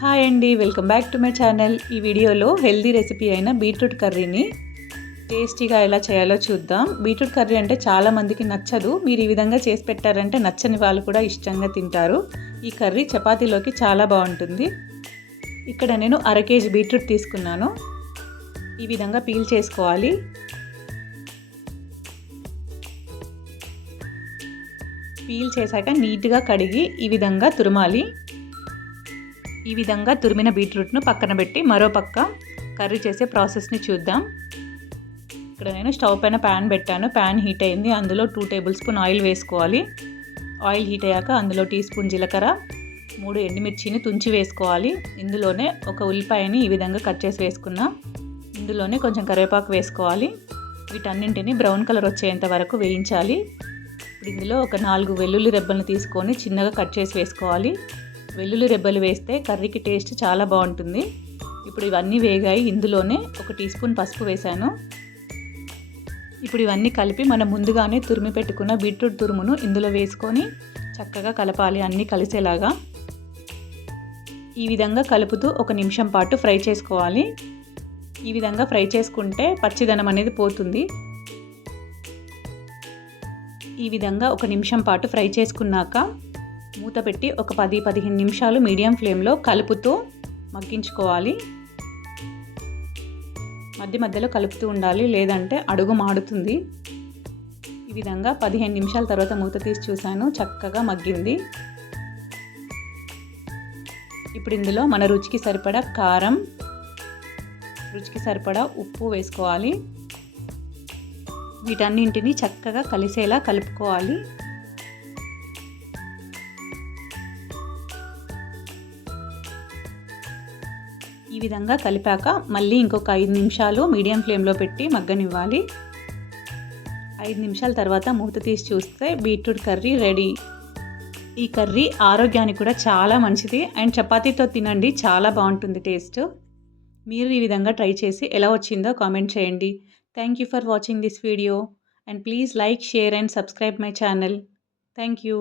Hi అండి, welcome back to my channel. ఈ వీడియోలో హెల్దీ రెసిపీ అయిన బీట్రూట్ కర్రీని టేస్టీగా ఎలా చేయాలో చూద్దాం. బీట్రూట్ కర్రీ అంటే చాలామందికి నచ్చదు. మీరు ఈ విధంగా చేసి పెట్టారంటే నచ్చని వాళ్ళు కూడా ఇష్టంగా తింటారు. ఈ కర్రీ చపాతీలోకి చాలా బాగుంటుంది. ఇక్కడ నేను అర కేజీ బీట్రూట్ తీసుకున్నాను. ఈ విధంగా పీల్ చేసుకోవాలి. పీల్ చేశాక నీట్గా కడిగి ఈ విధంగా తురమాలి. ఈ విధంగా తురిమిన బీట్రూట్ను పక్కన పెట్టి మరో పక్క కర్రీ చేసే ప్రాసెస్ని చూద్దాం. ఇక్కడ నేను స్టవ్ పైన ప్యాన్ పెట్టాను. ప్యాన్ హీట్ అయింది. అందులో 2 టేబుల్ స్పూన్ ఆయిల్ వేసుకోవాలి. ఆయిల్ హీట్ అయ్యాక అందులో టీ స్పూన్ జీలకర్ర, 3 ఎండుమిర్చిని తుంచి వేసుకోవాలి. ఇందులోనే ఒక ఉల్లిపాయని ఈ విధంగా కట్ చేసి వేసుకున్నా. ఇందులోనే కొంచెం కరివేపాకు వేసుకోవాలి. వీటన్నింటిని బ్రౌన్ కలర్ వచ్చేంత వరకు వేయించాలి. ఇప్పుడు ఇందులో ఒక 4 వెల్లుల్లి రెబ్బలను తీసుకొని చిన్నగా కట్ చేసి వేసుకోవాలి. వెల్లుల్లి రెబ్బలు వేస్తే కర్రీకి టేస్ట్ చాలా బాగుంటుంది. ఇప్పుడు ఇవన్నీ వేగాయి. ఇందులోనే ఒక టీ స్పూన్ పసుపు వేశాను. ఇప్పుడు ఇవన్నీ కలిపి మనం ముందుగానే తురిమి పెట్టుకున్న బీట్రూట్ తురుమును ఇందులో వేసుకొని చక్కగా కలపాలి, అన్నీ కలిసేలాగా. ఈ విధంగా కలుపుతూ 1 నిమిషం పాటు ఫ్రై చేసుకోవాలి. ఈ విధంగా ఫ్రై చేసుకుంటే పచ్చిదనం అనేది పోతుంది. ఈ విధంగా 1 నిమిషం పాటు ఫ్రై చేసుకున్నాక మూత పెట్టి ఒక 10-15 నిమిషాలు మీడియం ఫ్లేమ్లో కలుపుతూ మగ్గించుకోవాలి. మధ్య మధ్యలో కలుపుతూ ఉండాలి, లేదంటే అడుగు మాడుతుంది. ఈ విధంగా 15 నిమిషాల తర్వాత మూత తీసి చూశాను, చక్కగా మగ్గింది. ఇప్పుడు ఇందులో మన రుచికి సరిపడా కారం, రుచికి సరిపడా ఉప్పు వేసుకోవాలి. వీటన్నింటినీ చక్కగా కలిసేలా కలుపుకోవాలి. ఈ విధంగా కలిపాక మళ్ళీ ఇంకొక 5 నిమిషాలు మీడియం ఫ్లేమ్లో పెట్టి మగ్గనివ్వాలి. 5 నిమిషాల తర్వాత మూత తీసి చూస్తే బీట్రూట్ కర్రీ రెడీ. ఈ కర్రీ ఆరోగ్యానికి కూడా చాలా మంచిది అండ్ చపాతీతో తినండి, చాలా బాగుంటుంది టేస్ట్. మీరు ఈ విధంగా ట్రై చేసి ఎలా వచ్చిందో కామెంట్ చేయండి. Thank you for watching this video and please like, share and subscribe my channel. Thank you.